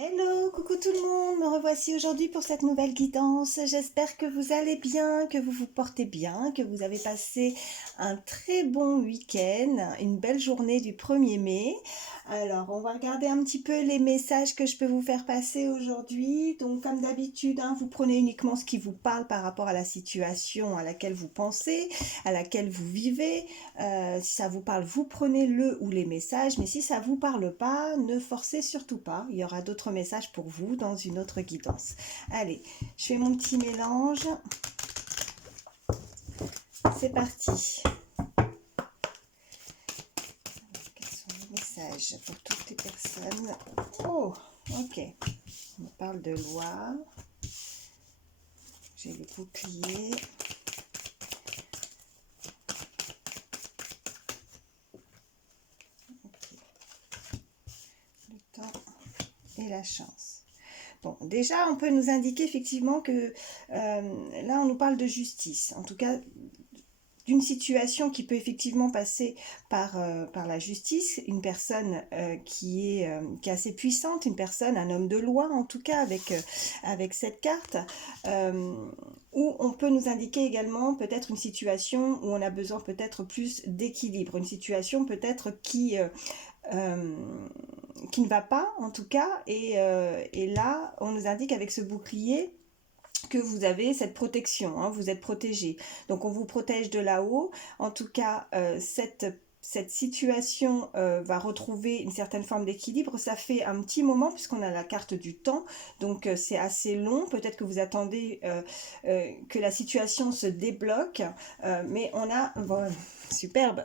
Hello, coucou tout le monde, me revoici aujourd'hui pour cette nouvelle guidance. J'espère que vous allez bien, que vous vous portez bien, que vous avez passé un très bon week-end, une belle journée du 1er mai. Alors, on va regarder un petit peu les messages que je peux vous faire passer aujourd'hui. Donc, comme d'habitude, vous prenez uniquement ce qui vous parle par rapport à la situation à laquelle vous pensez, à laquelle vous vivez. Si ça vous parle, vous prenez le ou les messages, mais si ça vous parle pas, ne forcez surtout pas. Il y aura d'autres messages pour vous dans une autre guidance. Allez, je fais mon petit mélange. C'est parti. Quels sont les messages pour toutes les personnes? Oh, ok. On parle de loi. J'ai le bouclier. Le temps et la chance. Bon, déjà, on peut nous indiquer effectivement que là, on nous parle de justice. En tout cas, d'une situation qui peut effectivement passer par la justice, une personne qui est assez puissante, une personne, un homme de loi en tout cas avec cette carte, où on peut nous indiquer également peut-être une situation où on a besoin peut-être plus d'équilibre, une situation peut-être qui ne va pas en tout cas, et là on nous indique avec ce bouclier que vous avez cette protection, vous êtes protégé. Donc on vous protège de là-haut. En tout cas, cette situation va retrouver une certaine forme d'équilibre. Ça fait un petit moment puisqu'on a la carte du temps, donc c'est assez long. Peut-être que vous attendez que la situation se débloque, mais on a... Bon, superbe,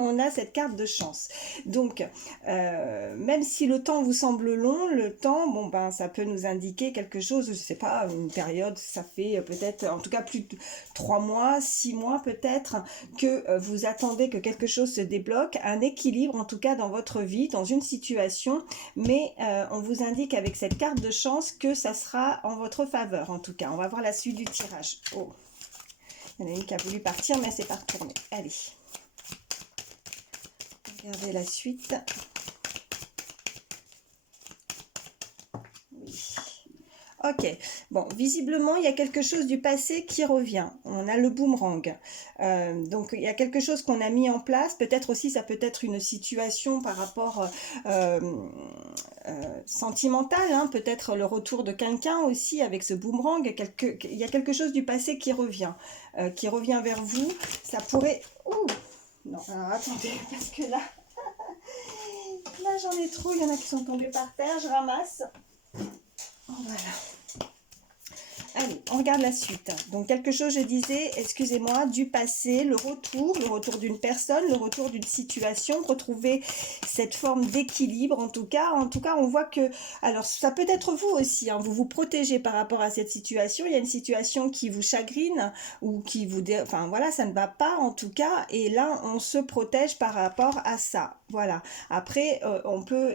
on a cette carte de chance. Donc, même si le temps vous semble long, le temps, bon ben, ça peut nous indiquer quelque chose, je sais pas, une période, ça fait peut-être, en tout cas plus de 3 mois, 6 mois peut-être, que vous attendez que quelque chose se débloque, un équilibre en tout cas dans votre vie, dans une situation, mais on vous indique avec cette carte de chance que ça sera en votre faveur en tout cas. On va voir la suite du tirage. Oh, il y en a une qui a voulu partir, mais c'est pas retourné. Allez. Regardez la suite. Oui. Ok, bon, visiblement, il y a quelque chose du passé qui revient. On a le boomerang. Donc, il y a quelque chose qu'on a mis en place. Peut-être aussi, ça peut être une situation par rapport sentimentale. Peut-être le retour de quelqu'un aussi avec ce boomerang. Il y a quelque chose du passé qui revient vers vous. Ça pourrait... Ouh, non, alors attendez, parce que là, là j'en ai trop. Il y en a qui sont tombés par terre. Je ramasse. Voilà. Allez, on regarde la suite. Donc quelque chose, je disais, excusez-moi, du passé, le retour d'une personne, le retour d'une situation, retrouver cette forme d'équilibre en tout cas. En tout cas, on voit que, alors ça peut être vous aussi, vous vous protégez par rapport à cette situation. Il y a une situation qui vous chagrine ou qui vous... Enfin voilà, ça ne va pas en tout cas. Et là, on se protège par rapport à ça. Voilà. Après, on peut,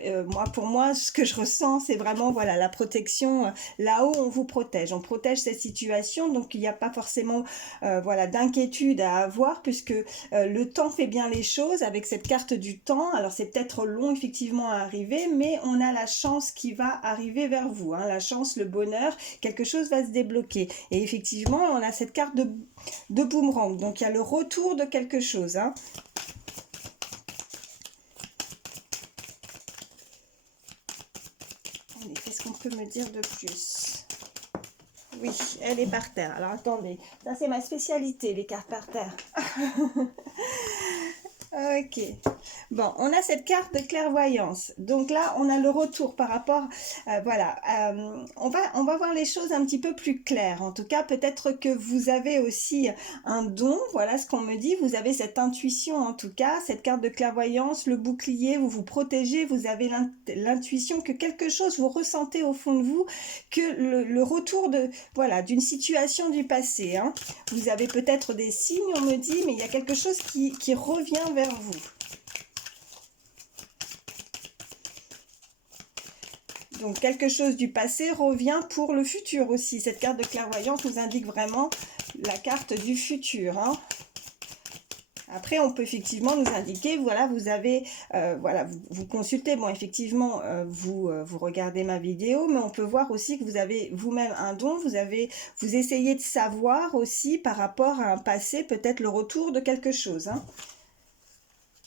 pour moi, ce que je ressens, c'est vraiment, voilà, la protection. Là-haut, on vous protège. On protège cette situation, donc il n'y a pas forcément voilà, d'inquiétude à avoir puisque le temps fait bien les choses avec cette carte du temps. Alors c'est peut-être long effectivement à arriver, mais on a la chance qui va arriver vers vous, la chance, le bonheur, quelque chose va se débloquer. Et effectivement, on a cette carte de boomerang, donc il y a le retour de quelque chose. Allez, qu'est-ce qu'on peut me dire de plus? Oui, elle est par terre. Alors attendez, ça c'est ma spécialité, les cartes par terre. Ok. Bon, on a cette carte de clairvoyance. Donc là, on a le retour par rapport... voilà. On va voir les choses un petit peu plus claires. En tout cas, peut-être que vous avez aussi un don. Voilà ce qu'on me dit. Vous avez cette intuition, en tout cas. Cette carte de clairvoyance, le bouclier, vous vous protégez. Vous avez l'intuition que quelque chose, vous ressentez au fond de vous, que le retour voilà, d'une situation du passé. Vous avez peut-être des signes, on me dit, mais il y a quelque chose qui revient vers vous. Donc quelque chose du passé revient pour le futur aussi. Cette carte de clairvoyance nous indique vraiment la carte du futur. Après, on peut effectivement nous indiquer, voilà, vous avez, voilà, vous consultez, bon, effectivement, vous regardez ma vidéo, mais on peut voir aussi que vous avez vous-même un don, vous essayez de savoir aussi par rapport à un passé, peut-être le retour de quelque chose, hein.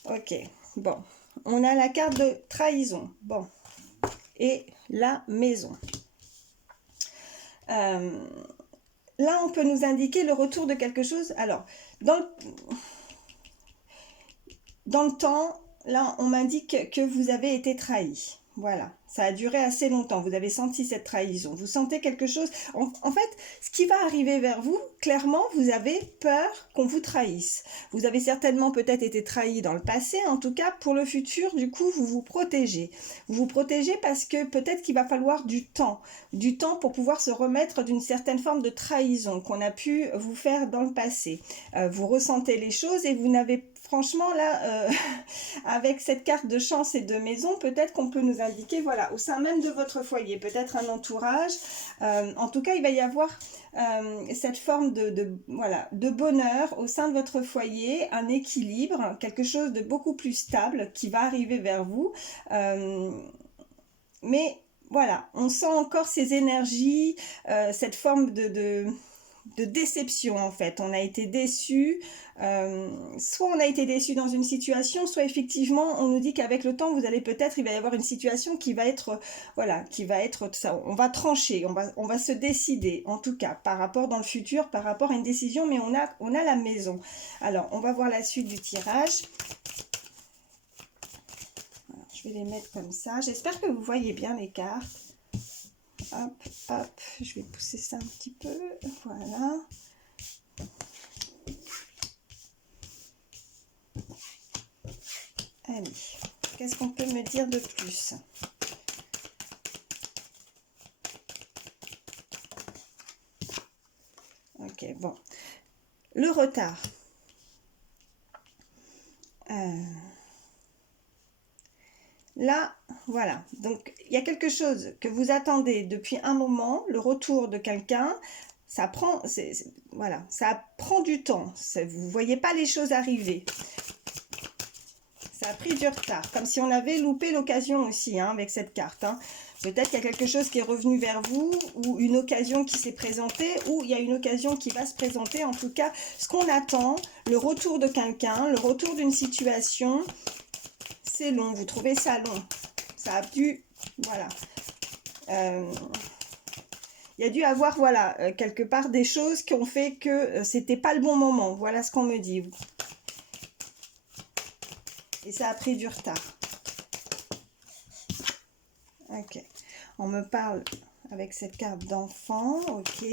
Ok, bon, on a la carte de trahison, bon, et la maison. Là, on peut nous indiquer le retour de quelque chose. Alors, dans le temps, là, on m'indique que vous avez été trahi. Voilà, ça a duré assez longtemps. Vous avez senti cette trahison. Vous sentez quelque chose. En fait, ce qui va arriver vers vous, clairement, vous avez peur qu'on vous trahisse. Vous avez certainement peut-être été trahi dans le passé. En tout cas, pour le futur, du coup, vous vous protégez. Vous vous protégez parce que peut-être qu'il va falloir du temps pour pouvoir se remettre d'une certaine forme de trahison qu'on a pu vous faire dans le passé. Vous ressentez les choses et vous n'avez franchement là, avec cette carte de chance et de maison, peut-être qu'on peut nous indiquer, voilà, au sein même de votre foyer, peut-être un entourage. En tout cas, il va y avoir cette forme voilà, de bonheur au sein de votre foyer, un équilibre, quelque chose de beaucoup plus stable qui va arriver vers vous. Mais voilà, on sent encore ces énergies, cette forme de déception en fait. On a été déçu, soit on a été déçu dans une situation, soit effectivement on nous dit qu'avec le temps vous allez peut-être, il va y avoir une situation qui va être, voilà, qui va être ça, on va trancher, on va se décider en tout cas par rapport dans le futur, par rapport à une décision, mais on a la maison. Alors on va voir la suite du tirage. Alors, je vais les mettre comme ça, j'espère que vous voyez bien les cartes. Hop, hop, je vais pousser ça un petit peu, voilà. Allez, qu'est-ce qu'on peut me dire de plus? Ok, bon. Le retard. Là, voilà. Donc, il y a quelque chose que vous attendez depuis un moment, le retour de quelqu'un. Ça prend, voilà, ça prend du temps. Vous ne voyez pas les choses arriver. Ça a pris du retard, comme si on avait loupé l'occasion aussi, hein, avec cette carte. Hein. Peut-être qu'il y a quelque chose qui est revenu vers vous, ou une occasion qui s'est présentée, ou il y a une occasion qui va se présenter. En tout cas, ce qu'on attend, le retour de quelqu'un, le retour d'une situation, c'est long. Vous trouvez ça long. Ça a dû, voilà. Il y a dû avoir, voilà, quelque part des choses qui ont fait que c'était pas le bon moment. Voilà ce qu'on me dit. Et ça a pris du retard. Ok. On me parle avec cette carte d'enfant. Ok.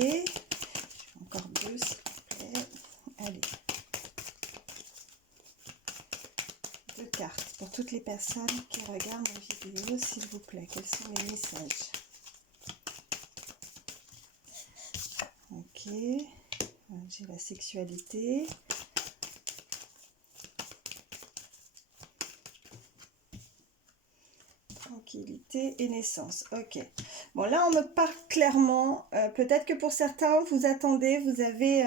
Encore deux, s'il vous plaît. Allez. Deux cartes pour toutes les personnes qui regardent ma vidéo, s'il vous plaît. Quels sont les messages? Ok. J'ai la sexualité. Tranquillité et naissance. Ok. Bon, là, on me parle clairement. Peut-être que pour certains, vous attendez, vous avez...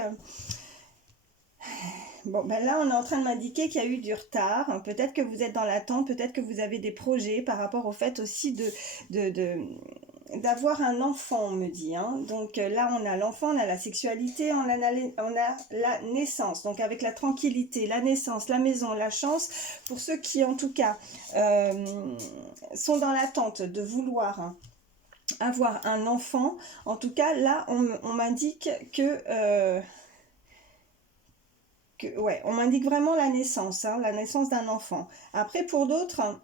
Bon, ben là, on est en train de m'indiquer qu'il y a eu du retard. Hein. Peut-être que vous êtes dans l'attente, peut-être que vous avez des projets par rapport au fait aussi d'avoir un enfant, on me dit. Hein. Donc là, on a l'enfant, on a la sexualité, on a la naissance. Donc avec la tranquillité, la naissance, la maison, la chance. Pour ceux qui, en tout cas, sont dans l'attente de vouloir... Hein, avoir un enfant, en tout cas là on m'indique ouais, on m'indique vraiment la naissance, hein, la naissance d'un enfant. Après pour d'autres,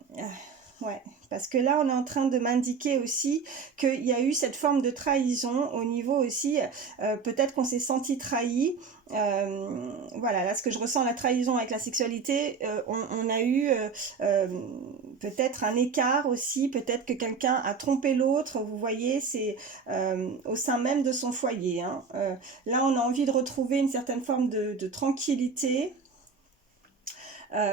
ouais, parce que là on est en train de m'indiquer aussi qu'il y a eu cette forme de trahison au niveau aussi, peut-être qu'on s'est senti trahi. Voilà, là ce que je ressens, la trahison avec la sexualité, on a eu peut-être un écart aussi, peut-être que quelqu'un a trompé l'autre, vous voyez, c'est au sein même de son foyer. Hein. Là on a envie de retrouver une certaine forme de tranquillité.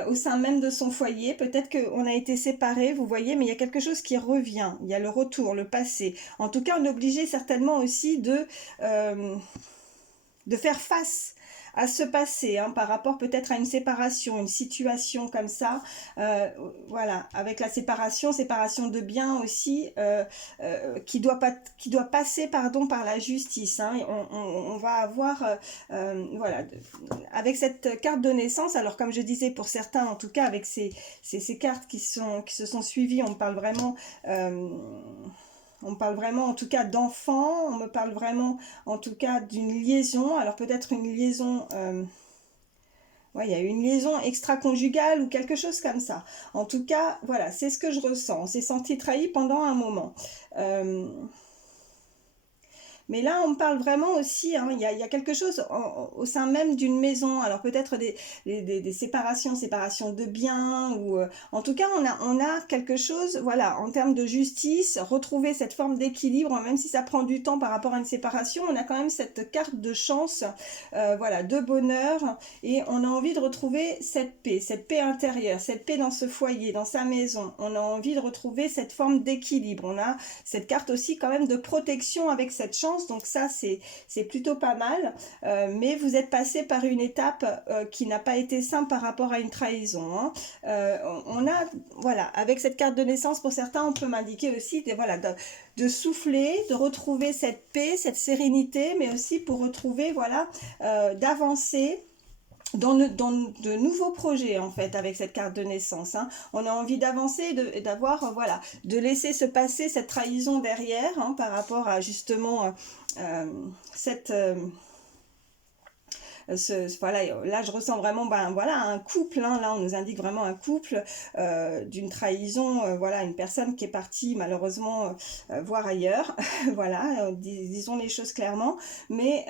Au sein même de son foyer, peut-être qu'on a été séparés, vous voyez, mais il y a quelque chose qui revient, il y a le retour, le passé. En tout cas, on est obligé certainement aussi de faire face à se passer, hein, par rapport peut-être à une séparation, une situation comme ça. Voilà, avec la séparation de biens aussi, qui doit passer, pardon, par la justice, hein. On va avoir, voilà, avec cette carte de naissance, alors comme je disais, pour certains, en tout cas, avec ces cartes qui se sont suivies, on parle vraiment en tout cas d'enfants, on me parle vraiment en tout cas d'une liaison, alors peut-être une liaison, ouais, il y a une liaison extra-conjugale ou quelque chose comme ça. En tout cas, voilà, c'est ce que je ressens. On s'est senti trahi pendant un moment. Euh, mais là, on me parle vraiment aussi, hein, il y a quelque chose au sein même d'une maison. Alors peut-être des séparations de biens, ou en tout cas, on a quelque chose, voilà, en termes de justice, retrouver cette forme d'équilibre, même si ça prend du temps par rapport à une séparation, on a quand même cette carte de chance, voilà, de bonheur, et on a envie de retrouver cette paix intérieure, cette paix dans ce foyer, dans sa maison. On a envie de retrouver cette forme d'équilibre. On a cette carte aussi quand même de protection avec cette chance, donc ça c'est plutôt pas mal, mais vous êtes passé par une étape qui n'a pas été simple par rapport à une trahison, hein. On a, voilà, avec cette carte de naissance, pour certains on peut m'indiquer aussi voilà, de souffler, de retrouver cette paix, cette sérénité, mais aussi pour retrouver, voilà, d'avancer dans de nouveaux projets, en fait, avec cette carte de naissance, hein. On a envie d'avancer, d'avoir, voilà, de laisser se passer cette trahison derrière, hein, par rapport à justement cette... voilà, là je ressens vraiment, ben voilà, un couple, hein, là on nous indique vraiment un couple, d'une trahison, voilà, une personne qui est partie malheureusement voir ailleurs, voilà, disons les choses clairement, mais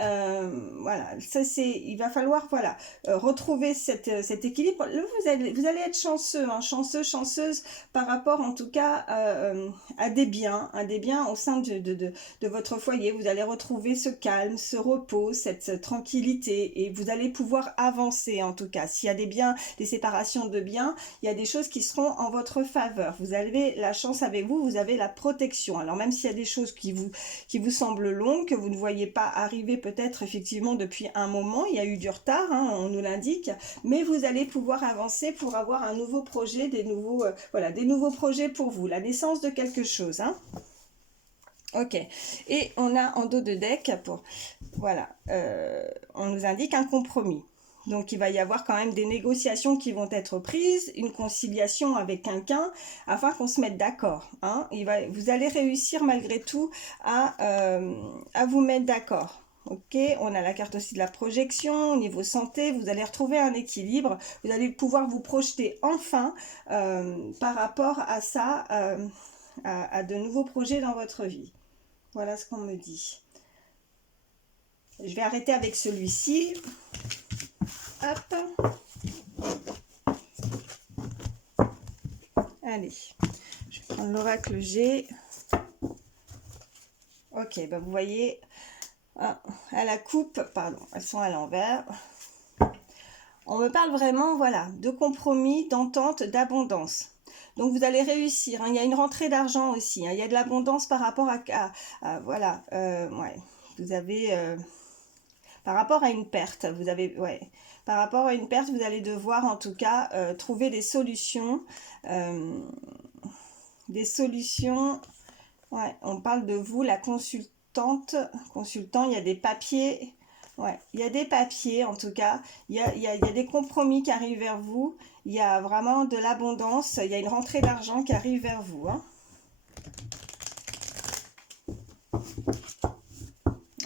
voilà, ça c'est, il va falloir, voilà, retrouver cet équilibre. Là, vous allez être chanceux, hein, chanceuse par rapport en tout cas à des biens au sein de votre foyer. Vous allez retrouver ce calme, ce repos, cette tranquillité, et vous allez pouvoir avancer. En tout cas, s'il y a des biens, des séparations de biens, il y a des choses qui seront en votre faveur. Vous avez la chance avec vous, vous avez la protection. Alors même s'il y a des choses qui vous semblent longues, que vous ne voyez pas arriver peut-être effectivement depuis un moment, il y a eu du retard, hein, on nous l'indique, mais vous allez pouvoir avancer pour avoir un nouveau projet, voilà, des nouveaux projets pour vous, la naissance de quelque chose, hein. Ok, et on a en dos de deck, voilà, on nous indique un compromis. Donc il va y avoir quand même des négociations qui vont être prises, une conciliation avec quelqu'un afin qu'on se mette d'accord, hein. Vous allez réussir malgré tout à vous mettre d'accord. Ok, on a la carte aussi de la projection, au niveau santé, vous allez retrouver un équilibre, vous allez pouvoir vous projeter enfin par rapport à ça, à de nouveaux projets dans votre vie. Voilà ce qu'on me dit. Je vais arrêter avec celui-ci. Hop. Allez. Je vais prendre l'oracle G. Ok, ben vous voyez, à la coupe, pardon, elles sont à l'envers. On me parle vraiment, voilà, de compromis, d'entente, d'abondance. Donc vous allez réussir, hein. Il y a une rentrée d'argent aussi, hein. Il y a de l'abondance par rapport voilà, ouais, vous avez, par rapport à une perte, vous avez, ouais, par rapport à une perte, vous allez devoir en tout cas trouver des solutions, ouais, on parle de vous, la consultant, il y a des papiers. Ouais, il y a des papiers en tout cas, il y a des compromis qui arrivent vers vous, il y a vraiment de l'abondance, il y a une rentrée d'argent qui arrive vers vous, hein.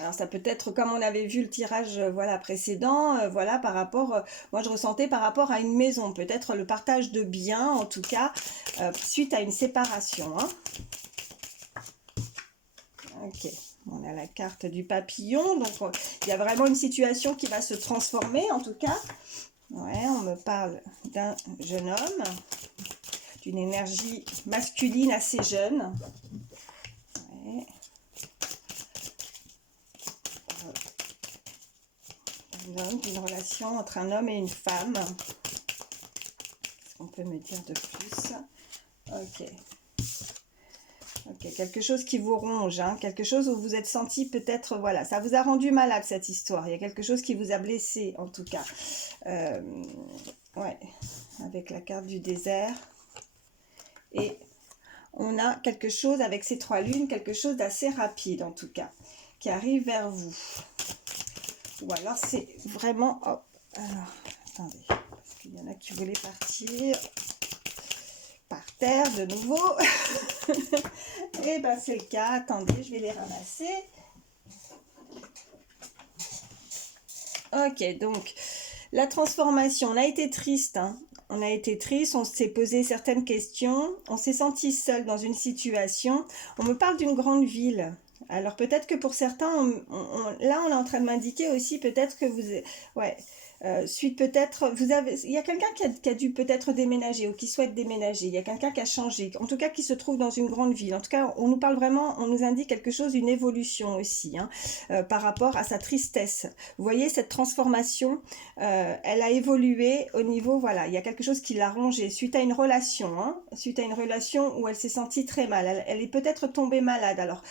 Alors ça peut être comme on avait vu le tirage voilà, précédent, voilà, par rapport, moi je ressentais par rapport à une maison, peut-être le partage de biens en tout cas, suite à une séparation, hein. Ok. On a la carte du papillon, donc il y a vraiment une situation qui va se transformer en tout cas. Ouais, on me parle d'un jeune homme, d'une énergie masculine assez jeune. Ouais. D'une relation entre un homme et une femme. Qu'est-ce qu'on peut me dire de plus? Ok. Ok, quelque chose qui vous ronge, hein, quelque chose où vous êtes senti peut-être, voilà, ça vous a rendu malade cette histoire. Il y a quelque chose qui vous a blessé en tout cas. Euh, ouais, avec la carte du désert. Et on a quelque chose avec ces 3 lunes, quelque chose d'assez rapide en tout cas, qui arrive vers vous. Ou alors c'est vraiment... Oh, alors, attendez, parce qu'il y en a qui voulaient partir par terre de nouveau. Et ben c'est le cas, attendez, je vais les ramasser. Ok, donc la transformation, on a été triste, hein. On a été triste, on s'est posé certaines questions, on s'est senti seul dans une situation. On me parle d'une grande ville. Alors peut-être que pour certains, là on est en train de m'indiquer aussi peut-être que vous... Ouais, suite peut-être... Il y a quelqu'un qui a dû peut-être déménager ou qui souhaite déménager. Il y a quelqu'un qui a changé, en tout cas qui se trouve dans une grande ville. En tout cas, on nous parle vraiment, on nous indique quelque chose, une évolution aussi, hein, par rapport à sa tristesse. Vous voyez cette transformation, elle a évolué au niveau, voilà, il y a quelque chose qui l'a rongée suite à une relation, hein, suite à une relation où elle s'est sentie très mal. Elle est peut-être tombée malade. Alors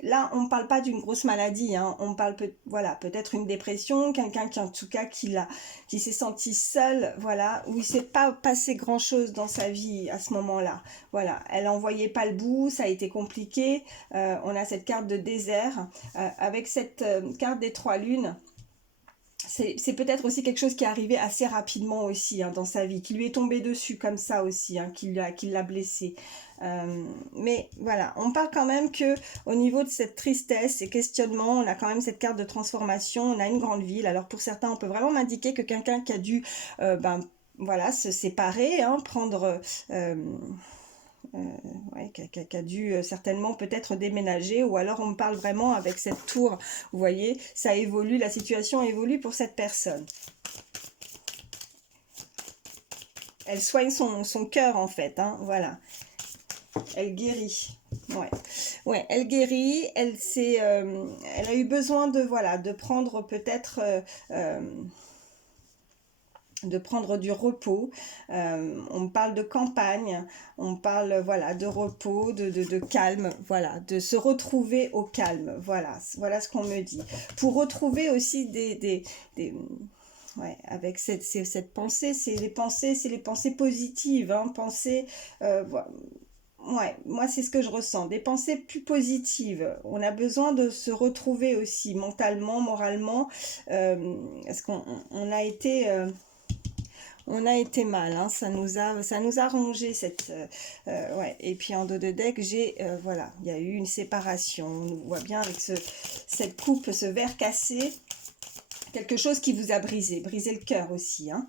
là, on ne parle pas d'une grosse maladie, hein. On parle voilà, peut-être une dépression, quelqu'un qui en tout cas qui s'est senti seul, voilà, où il ne s'est pas passé grand-chose dans sa vie à ce moment-là. Voilà, elle n'en voyait pas le bout, ça a été compliqué. On a cette carte de désert, avec cette carte des 3 lunes. C'est peut-être aussi quelque chose qui est arrivé assez rapidement aussi, hein, dans sa vie, qui lui est tombé dessus comme ça aussi, hein, qui l'a blessé. Mais voilà, on parle quand même que au niveau de cette tristesse et questionnement, on a quand même cette carte de transformation, on a une grande ville. Alors pour certains, on peut vraiment m'indiquer que quelqu'un qui a dû voilà, se séparer, hein, prendre... ouais, qui a dû certainement peut-être déménager, ou alors on me parle vraiment avec cette tour, vous voyez, ça évolue, la situation évolue pour cette personne. Elle soigne son cœur en fait, hein, voilà. Elle guérit, ouais, ouais, elle guérit, elle a eu besoin de, voilà, de prendre peut-être... de prendre du repos, on parle de campagne, on parle voilà de repos, de calme, voilà, de se retrouver au calme, voilà ce qu'on me dit. Pour retrouver aussi ouais, avec cette pensée, c'est les pensées positives, hein, pensées, ouais, moi c'est ce que je ressens, des pensées plus positives. On a besoin de se retrouver aussi mentalement, moralement, parce qu'on a été... on a été mal, hein, ça nous a rongé cette... ouais. Et puis en dos de deck, j'ai... voilà, il y a eu une séparation. On voit bien avec cette coupe, ce verre cassé, quelque chose qui vous a brisé le cœur aussi. Hein.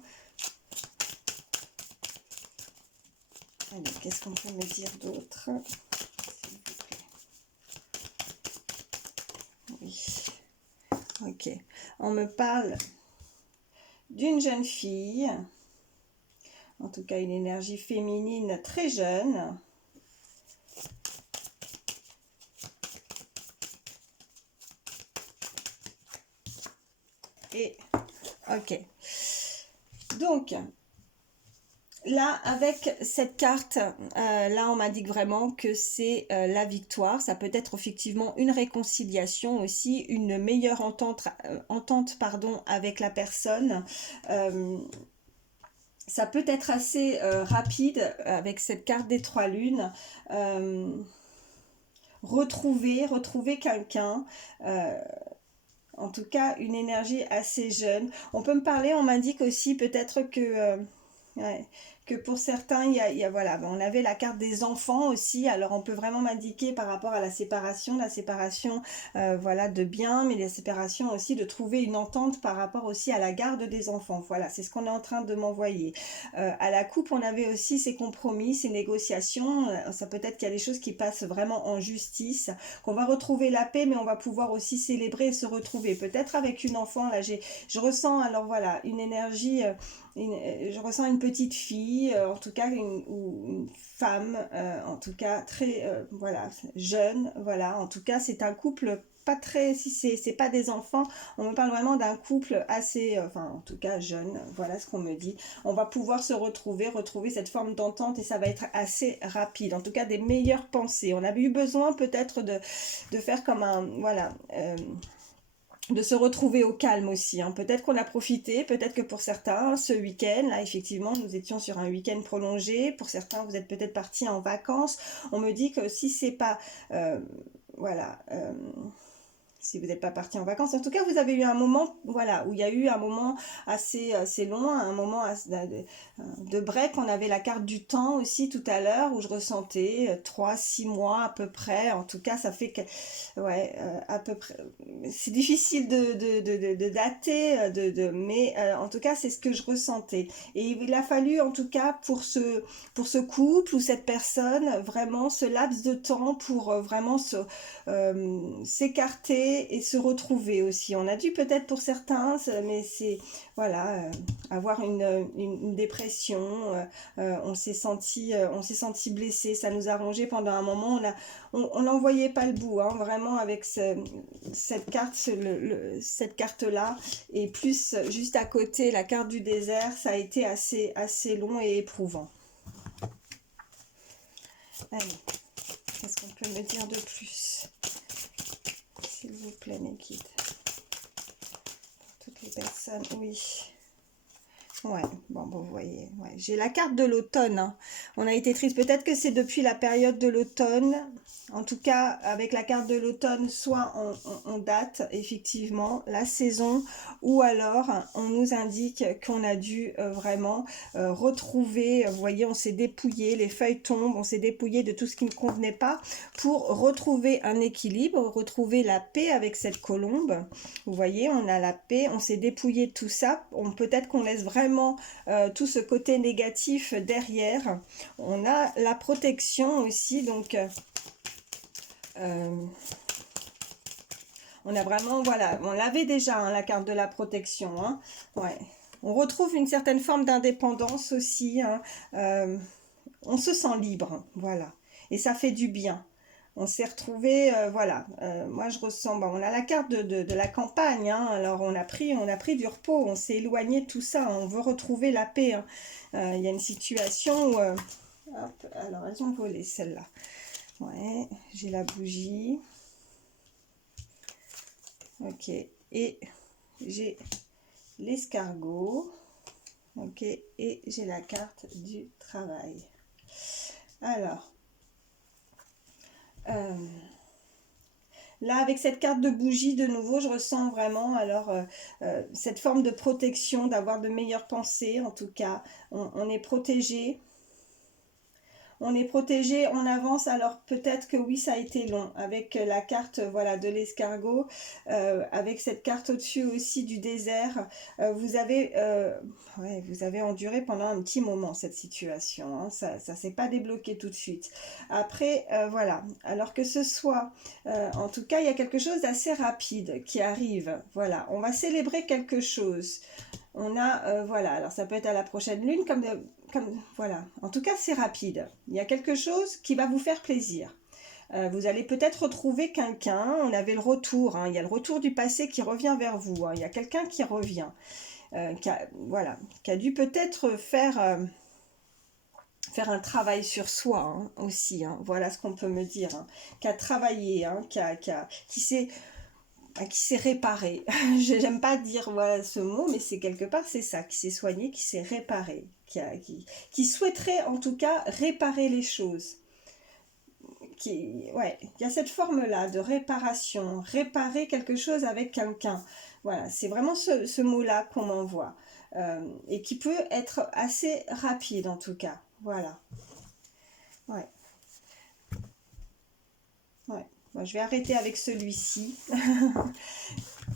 Allez, qu'est-ce qu'on peut me dire d'autre? Oui. Ok. On me parle d'une jeune fille... En tout cas, une énergie féminine très jeune. Et, ok. Donc, là, avec cette carte, là, on m'indique vraiment que c'est la victoire. Ça peut être effectivement une réconciliation aussi, une meilleure entente pardon, avec la personne. Ça peut être assez rapide avec cette carte des 3 lunes. Retrouver quelqu'un, en tout cas une énergie assez jeune. On peut me parler, on m'indique aussi peut-être que... ouais, que pour certains, voilà, on avait la carte des enfants aussi, alors on peut vraiment m'indiquer par rapport à la séparation voilà, de biens, mais la séparation aussi de trouver une entente par rapport aussi à la garde des enfants, voilà, c'est ce qu'on est en train de m'envoyer. À la coupe, on avait aussi ces compromis, ces négociations, ça peut être qu'il y a des choses qui passent vraiment en justice, qu'on va retrouver la paix, mais on va pouvoir aussi célébrer et se retrouver, peut-être avec une enfant, là je ressens, alors voilà, une énergie... je ressens une petite fille, mari, en tout cas ou une femme, en tout cas très voilà, jeune, voilà, en tout cas c'est un couple pas très, si c'est pas des enfants, on me parle vraiment d'un couple assez, enfin en tout cas jeune, voilà ce qu'on me dit. On va pouvoir se retrouver cette forme d'entente et ça va être assez rapide, en tout cas des meilleures pensées. On avait eu besoin peut-être de faire comme un, voilà, de se retrouver au calme aussi, hein. Peut-être qu'on a profité, peut-être que pour certains, ce week-end, là effectivement, nous étions sur un week-end prolongé, pour certains, vous êtes peut-être partis en vacances. On me dit que si c'est pas, voilà, si vous n'êtes pas parti en vacances. En tout cas, vous avez eu un moment, voilà, où il y a eu un moment assez long, un moment de break. On avait la carte du temps aussi tout à l'heure, où je ressentais 3-6 mois à peu près. En tout cas, ça fait que, ouais, à peu près. C'est difficile de dater, mais en tout cas, c'est ce que je ressentais. Et il a fallu, en tout cas, pour ce couple ou cette personne, vraiment ce laps de temps pour vraiment s'écarter et se retrouver aussi. On a dû peut-être pour certains, mais c'est voilà, avoir une dépression, on s'est senti blessé, ça nous a rongé pendant un moment, on n'en voyait pas le bout, hein, vraiment avec cette carte, cette carte-là, et plus juste à côté la carte du désert, ça a été assez long et éprouvant. Allez, qu'est-ce qu'on peut me dire de plus? S'il vous plaît, mes guides. Pour toutes les personnes, oui. Ouais, bon, vous voyez, ouais. J'ai la carte de l'automne, hein. On a été triste. Peut-être que c'est depuis la période de l'automne. En tout cas, avec la carte de l'automne, soit on date effectivement la saison, ou alors on nous indique qu'on a dû vraiment retrouver, vous voyez, on s'est dépouillé, les feuilles tombent, on s'est dépouillé de tout ce qui ne convenait pas pour retrouver un équilibre, retrouver la paix avec cette colombe. Vous voyez, on a la paix, on s'est dépouillé de tout ça. Peut-être qu'on laisse vraiment tout ce côté négatif derrière. On a la protection aussi, donc on a vraiment, voilà, on l'avait déjà, hein, la carte de la protection, hein. Ouais. On retrouve une certaine forme d'indépendance aussi, hein. On se sent libre, voilà, et ça fait du bien. On s'est retrouvé, voilà, moi je ressens, bon, on a la carte de la campagne, hein, alors on a pris du repos, on s'est éloigné de tout ça, on veut retrouver la paix, hein. Il y a une situation où, hop, alors elles ont volé celle-là. Ouais, j'ai la bougie. Ok, et j'ai l'escargot. Ok, et j'ai la carte du travail. Alors, là, avec cette carte de bougie, de nouveau, je ressens vraiment alors cette forme de protection, d'avoir de meilleures pensées. En tout cas, on est protégé. On est protégé, on avance. Alors peut-être que oui, ça a été long avec la carte, voilà, de l'escargot, avec cette carte au-dessus aussi du désert. Ouais, vous avez enduré pendant un petit moment cette situation, hein. Ça s'est pas débloqué tout de suite. Après, voilà. Alors que ce soit, en tout cas, il y a quelque chose d'assez rapide qui arrive. Voilà, on va célébrer quelque chose. On a, voilà, alors ça peut être à la prochaine lune, voilà, en tout cas c'est rapide. Il y a quelque chose qui va vous faire plaisir. Vous allez peut-être retrouver quelqu'un, on avait le retour, hein, il y a le retour du passé qui revient vers vous, hein, il y a quelqu'un qui revient, voilà, qui a dû peut-être faire un travail sur soi, hein, aussi, hein, voilà ce qu'on peut me dire, hein, qui a travaillé, hein, qui s'est réparé. J'aime pas dire voilà ce mot, mais c'est quelque part c'est ça, qui s'est soigné, qui s'est réparé, qui souhaiterait en tout cas réparer les choses. Ouais, il y a cette forme-là de réparation, réparer quelque chose avec quelqu'un. Voilà, c'est vraiment ce mot-là qu'on m'envoie. Et qui peut être assez rapide en tout cas. Voilà. Ouais. Ouais. Bon, je vais arrêter avec celui-ci.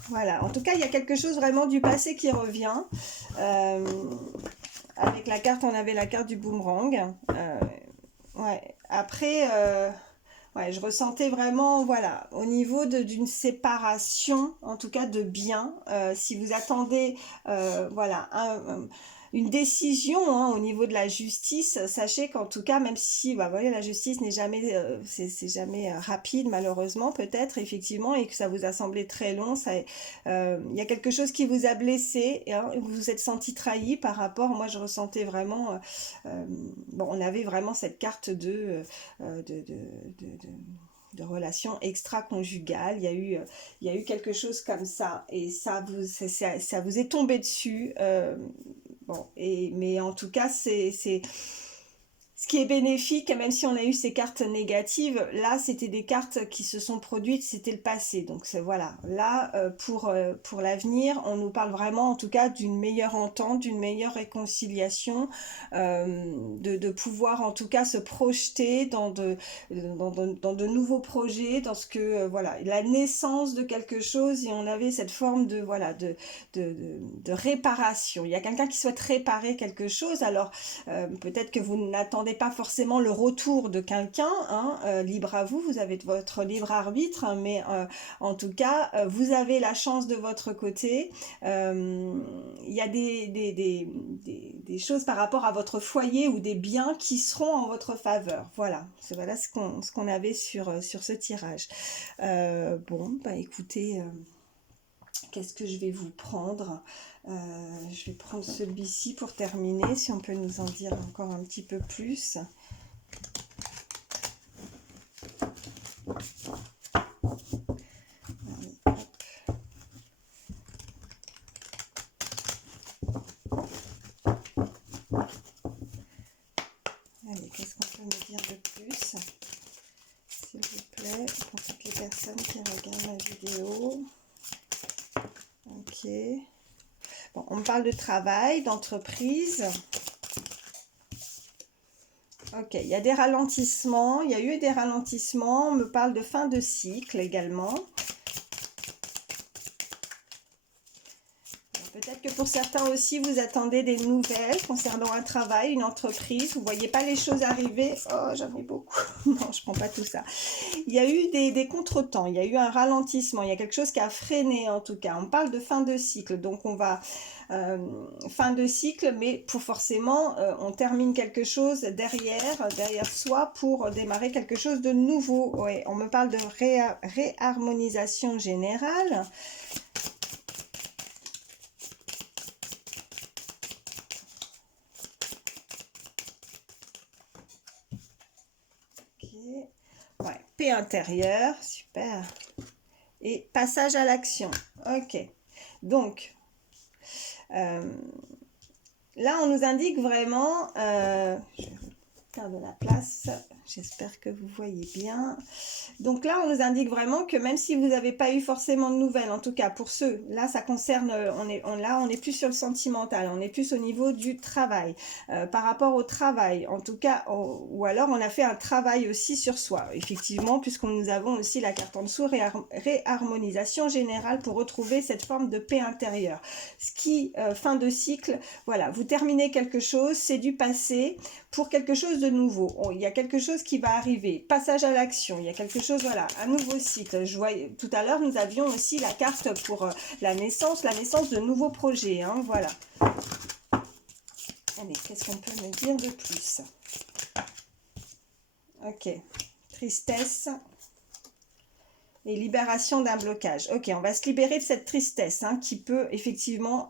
Voilà, en tout cas, il y a quelque chose vraiment du passé qui revient. Avec la carte, on avait la carte du boomerang. Ouais. Après, ouais, je ressentais vraiment, voilà, au niveau d'une séparation, en tout cas de bien. Si vous attendez, voilà, une décision hein, au niveau de la justice. Sachez qu'en tout cas, même si bah, voilà, la justice n'est jamais, c'est jamais rapide malheureusement peut-être effectivement et que ça vous a semblé très long, il y a quelque chose qui vous a blessé, hein, vous vous êtes senti trahi par rapport. Moi, je ressentais vraiment, bon, on avait vraiment cette carte de relations extra-conjugales. Il y a eu quelque chose comme ça et ça vous est tombé dessus. Bon, mais en tout cas, ce qui est bénéfique, même si on a eu ces cartes négatives, là, c'était des cartes qui se sont produites, c'était le passé. Donc, voilà. Là, pour l'avenir, on nous parle vraiment, en tout cas, d'une meilleure entente, d'une meilleure réconciliation, de pouvoir, en tout cas, se projeter dans de nouveaux projets, dans ce que, voilà, la naissance de quelque chose, et on avait cette forme de, voilà, de réparation. Il y a quelqu'un qui souhaite réparer quelque chose, alors peut-être que vous n'attendez pas forcément le retour de quelqu'un, hein, libre à vous, vous avez votre libre arbitre, hein, mais en tout cas, vous avez la chance de votre côté. Il y a des choses par rapport à votre foyer ou des biens qui seront en votre faveur. Voilà, voilà ce qu'on avait sur ce tirage. Bon, bah écoutez, qu'est-ce que je vais vous prendre? Je vais prendre celui-ci pour terminer, si on peut nous en dire encore un petit peu plus. Allez, hop. Allez, qu'est-ce qu'on peut me dire de plus, s'il vous plaît, pour toutes les personnes qui regardent ma vidéo? Ok. Bon, on me parle de travail, d'entreprise. Ok, il y a des ralentissements, il y a eu des ralentissements, on me parle de fin de cycle également. Peut-être que pour certains aussi, vous attendez des nouvelles concernant un travail, une entreprise. Vous ne voyez pas les choses arriver. Oh, j'en ai beaucoup. Non, je ne prends pas tout ça. Il y a eu des contretemps, il y a eu un ralentissement, il y a quelque chose qui a freiné en tout cas. On parle de fin de cycle, donc on va... fin de cycle, mais pour forcément, on termine quelque chose derrière soi pour démarrer quelque chose de nouveau. Ouais, on me parle de réharmonisation générale. Ouais, paix intérieure, super. Et passage à l'action. Ok. Donc, là, on nous indique vraiment... je vais faire de la place. J'espère que vous voyez bien. Donc là, on nous indique vraiment que même si vous n'avez pas eu forcément de nouvelles, en tout cas pour ceux, là ça concerne, là on est plus sur le sentimental, on est plus au niveau du travail, par rapport au travail, en tout cas, ou alors on a fait un travail aussi sur soi, effectivement, puisque nous avons aussi la carte en dessous, réharmonisation générale pour retrouver cette forme de paix intérieure. Ce qui, fin de cycle, voilà, vous terminez quelque chose, c'est du passé pour quelque chose de nouveau. Il y a quelque chose qui va arriver, passage à l'action, il y a quelque chose, voilà, un nouveau cycle. Je voyais, tout à l'heure, nous avions aussi la carte pour la naissance de nouveaux projets, hein, voilà. Allez, qu'est-ce qu'on peut me dire de plus? Ok, tristesse et libération d'un blocage. Ok, on va se libérer de cette tristesse hein, qui peut effectivement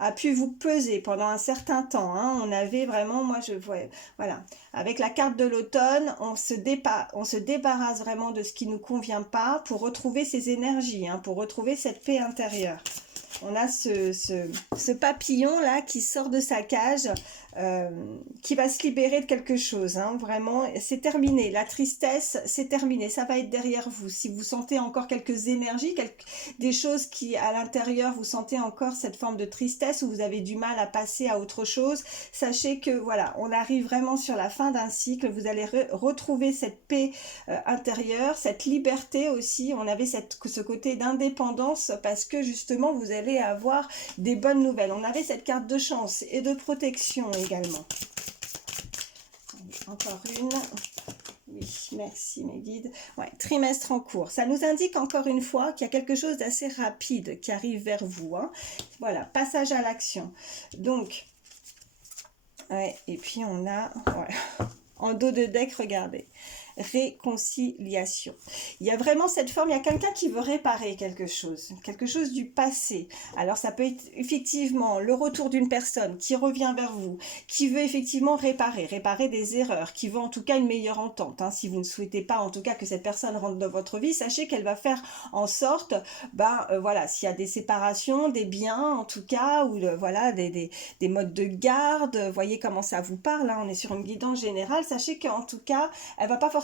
a pu vous peser pendant un certain temps. Hein. On avait vraiment, moi je vois, voilà, avec la carte de l'automne, on se débarrasse vraiment de ce qui ne nous convient pas pour retrouver ces énergies, hein, pour retrouver cette paix intérieure. On a ce papillon là qui sort de sa cage, qui va se libérer de quelque chose, hein, vraiment, c'est terminé, la tristesse, c'est terminé, ça va être derrière vous. Si vous sentez encore quelques énergies, des choses qui à l'intérieur, vous sentez encore cette forme de tristesse où vous avez du mal à passer à autre chose, sachez que voilà, on arrive vraiment sur la fin d'un cycle, vous allez retrouver cette paix intérieure, cette liberté aussi, on avait ce côté d'indépendance parce que justement vous allez avoir des bonnes nouvelles. On avait cette carte de chance et de protection également. Encore une. Oui, merci mes guides. Ouais, trimestre en cours. Ça nous indique encore une fois qu'il y a quelque chose d'assez rapide qui arrive vers vous. Hein. Voilà, passage à l'action. Donc, Ouais, et puis on a, ouais, en dos de deck, regardez, réconciliation. Il y a vraiment cette forme, il y a quelqu'un qui veut réparer quelque chose du passé. Alors ça peut être effectivement le retour d'une personne qui revient vers vous, qui veut effectivement réparer des erreurs, qui veut en tout cas une meilleure entente. Hein. Si vous ne souhaitez pas en tout cas que cette personne rentre dans votre vie, sachez qu'elle va faire en sorte, voilà, s'il y a des séparations, des biens en tout cas, ou voilà, des modes de garde, voyez comment ça vous parle, hein, on est sur une guidance générale, sachez qu'en tout cas, elle va pas forcément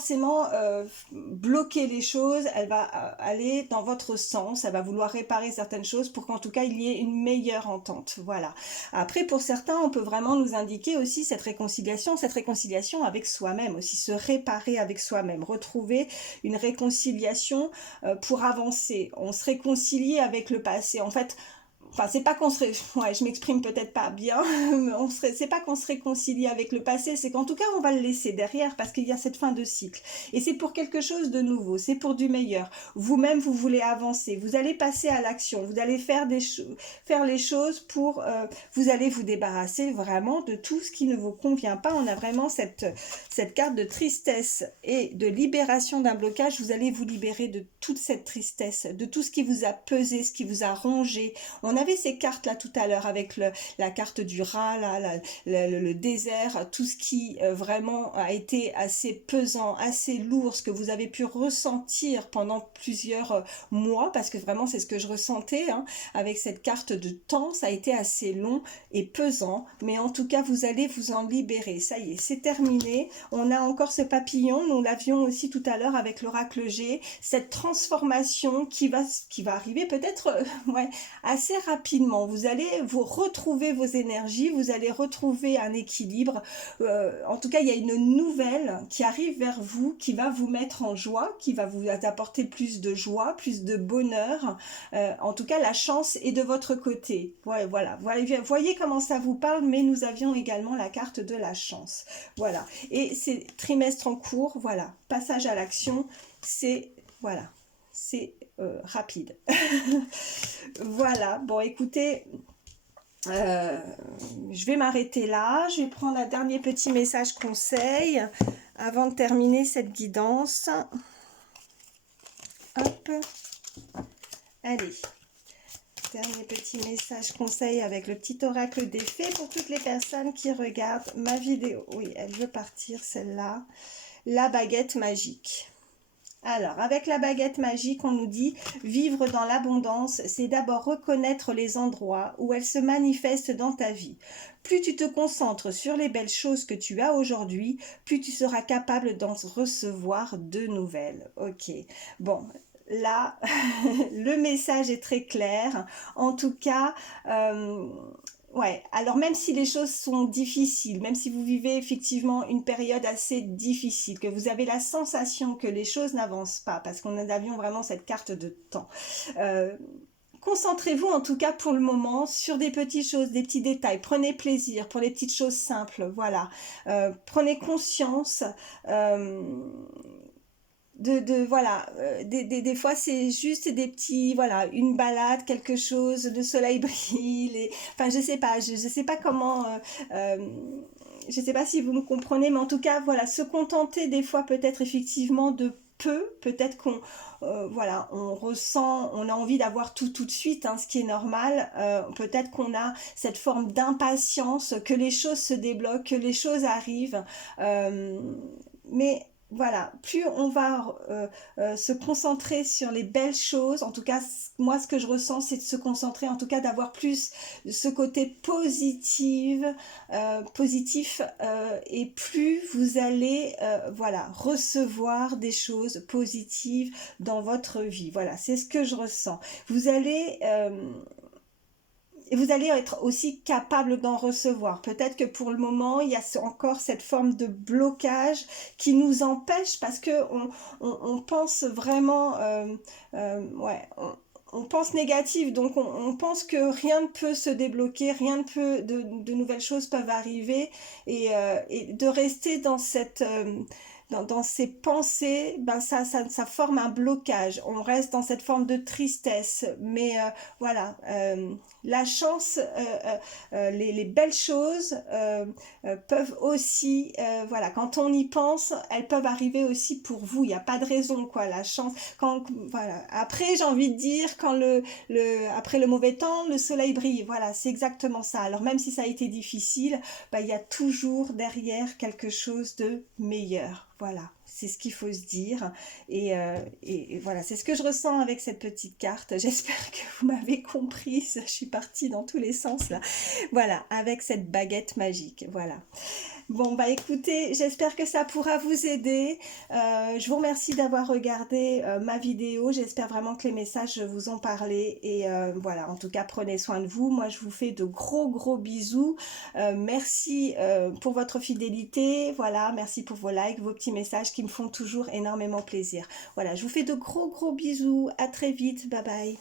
bloquer les choses, elle va aller dans votre sens, elle va vouloir réparer certaines choses pour qu'en tout cas il y ait une meilleure entente, voilà. Après pour certains, on peut vraiment nous indiquer aussi cette réconciliation avec soi-même aussi, se réparer avec soi-même, retrouver une réconciliation pour avancer, on se réconcilie avec le passé, en fait. Enfin, c'est pas qu'on se ouais, je m'exprime peut-être pas bien, mais c'est pas qu'on se réconcilie avec le passé, c'est qu'en tout cas on va le laisser derrière parce qu'il y a cette fin de cycle. Et c'est pour quelque chose de nouveau, c'est pour du meilleur. Vous-même, vous voulez avancer, vous allez passer à l'action, vous allez faire les choses pour, vous allez vous débarrasser vraiment de tout ce qui ne vous convient pas. On a vraiment cette carte de tristesse et de libération d'un blocage. Vous allez vous libérer de toute cette tristesse, de tout ce qui vous a pesé, ce qui vous a rongé. On avait ces cartes là tout à l'heure avec la carte du rat, là, le désert, tout ce qui vraiment a été assez pesant, assez lourd, ce que vous avez pu ressentir pendant plusieurs mois, parce que vraiment c'est ce que je ressentais hein, avec cette carte de temps, ça a été assez long et pesant, mais en tout cas vous allez vous en libérer, ça y est, c'est terminé. On a encore ce papillon, nous l'avions aussi tout à l'heure avec l'oracle G, cette transformation qui va arriver peut-être ouais, assez rapidement. Vous allez vous retrouver vos énergies, vous allez retrouver un équilibre. En tout cas, il y a une nouvelle qui arrive vers vous, qui va vous mettre en joie, qui va vous apporter plus de joie, plus de bonheur. En tout cas, la chance est de votre côté. Ouais, voilà. Voyez comment ça vous parle, mais nous avions également la carte de la chance. Voilà. Et c'est trimestre en cours. Voilà. Passage à l'action. C'est voilà. C'est rapide. Voilà, bon écoutez, je vais m'arrêter là, je vais prendre un dernier petit message conseil avant de terminer cette guidance. Hop, allez, dernier petit message conseil avec le petit oracle des fées pour toutes les personnes qui regardent ma vidéo. Oui, elle veut partir celle-là, la baguette magique. Alors, avec la baguette magique, on nous dit « Vivre dans l'abondance, c'est d'abord reconnaître les endroits où elle se manifeste dans ta vie. Plus tu te concentres sur les belles choses que tu as aujourd'hui, plus tu seras capable d'en recevoir de nouvelles. » Ok, bon, là, le message est très clair. En tout cas... ouais, alors même si les choses sont difficiles, même si vous vivez effectivement une période assez difficile, que vous avez la sensation que les choses n'avancent pas, parce qu'on avions vraiment cette carte de temps, concentrez-vous en tout cas pour le moment sur des petites choses, des petits détails. Prenez plaisir pour les petites choses simples, voilà. Prenez conscience... voilà, des fois c'est juste des petits, voilà, une balade, quelque chose, le soleil brille, enfin je sais pas comment, je sais pas si vous me comprenez, mais en tout cas, voilà, se contenter des fois peut-être effectivement de peu, peut-être qu'on, voilà, on ressent, on a envie d'avoir tout de suite, hein, ce qui est normal, peut-être qu'on a cette forme d'impatience, que les choses se débloquent, que les choses arrivent, mais voilà, plus on va se concentrer sur les belles choses, en tout cas, moi, ce que je ressens, c'est de se concentrer, en tout cas, d'avoir plus ce côté positif, et plus vous allez, voilà, recevoir des choses positives dans votre vie. Voilà, c'est ce que je ressens. Vous allez... et vous allez être aussi capable d'en recevoir. Peut-être que pour le moment, il y a encore cette forme de blocage qui nous empêche parce que on pense vraiment, ouais, on pense négatif, donc on pense que rien ne peut se débloquer, rien ne peut, de nouvelles choses peuvent arriver et de rester dans cette... dans ces pensées, ben ça forme un blocage. On reste dans cette forme de tristesse. Mais voilà, la chance, les belles choses peuvent aussi, voilà, quand on y pense, elles peuvent arriver aussi pour vous. Il n'y a pas de raison, quoi. La chance, quand, voilà. Après, j'ai envie de dire, quand après le mauvais temps, le soleil brille. Voilà, c'est exactement ça. Alors même si ça a été difficile, bah, il y a toujours derrière quelque chose de meilleur. Voilà, c'est ce qu'il faut se dire. Et voilà, c'est ce que je ressens avec cette petite carte. J'espère que vous m'avez comprise. Je suis partie dans tous les sens là. Voilà, avec cette baguette magique. Voilà. Bon, bah écoutez, j'espère que ça pourra vous aider. Je vous remercie d'avoir regardé ma vidéo. J'espère vraiment que les messages vous ont parlé. Et voilà, en tout cas, prenez soin de vous. Moi, je vous fais de gros, gros bisous. Merci pour votre fidélité. Voilà, merci pour vos likes, vos petits messages qui me font toujours énormément plaisir. Voilà, je vous fais de gros, gros bisous. À très vite. Bye bye.